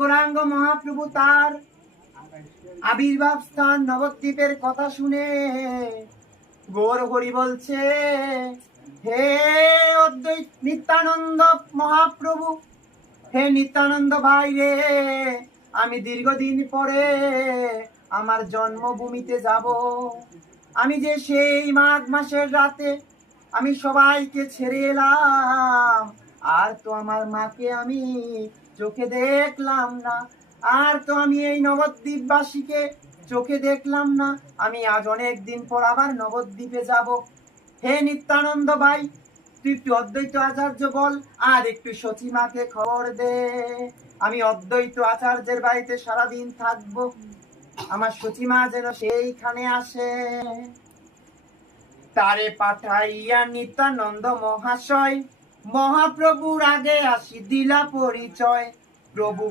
গৌরাঙ্গ মহাপ্রভু তার আবির্ভাব স্থান নবদ্বীপের কথা শুনে গৌর হরি বলছে, হে অদ্বৈত নিত্যানন্দ মহাপ্রভু, হে নিত্যানন্দ ভাই রে, আমি দীর্ঘদিন পরে আমার জন্মভূমিতে যাব। আমি যে সেই মাঘ মাসের রাতে আমি সবাইকে ছেড়ে এলাম, আর তো আমার মাকে আমি চোখে দেখলাম না, আর তো আমি এই নবদ্বীপবাসীকে চোখে দেখলাম না। আমি আজ অনেক দিন পর আবার নবদ্বীপে যাব। হে নিত্যানন্দ ভাই, তুই একটু অদ্বৈত আচার্য বল, আর একটু সচিমাকে খবর দে। আমি অদ্বৈত আচার্যের বাড়িতে সারাদিন থাকবো, আমার সচিমা যেন সেইখানে আসে। তারে পাঠাইয়া নিত্যানন্দ মহাশয় মহাপ্রভুর আগে আসি দিলা পরিচয়। প্রভু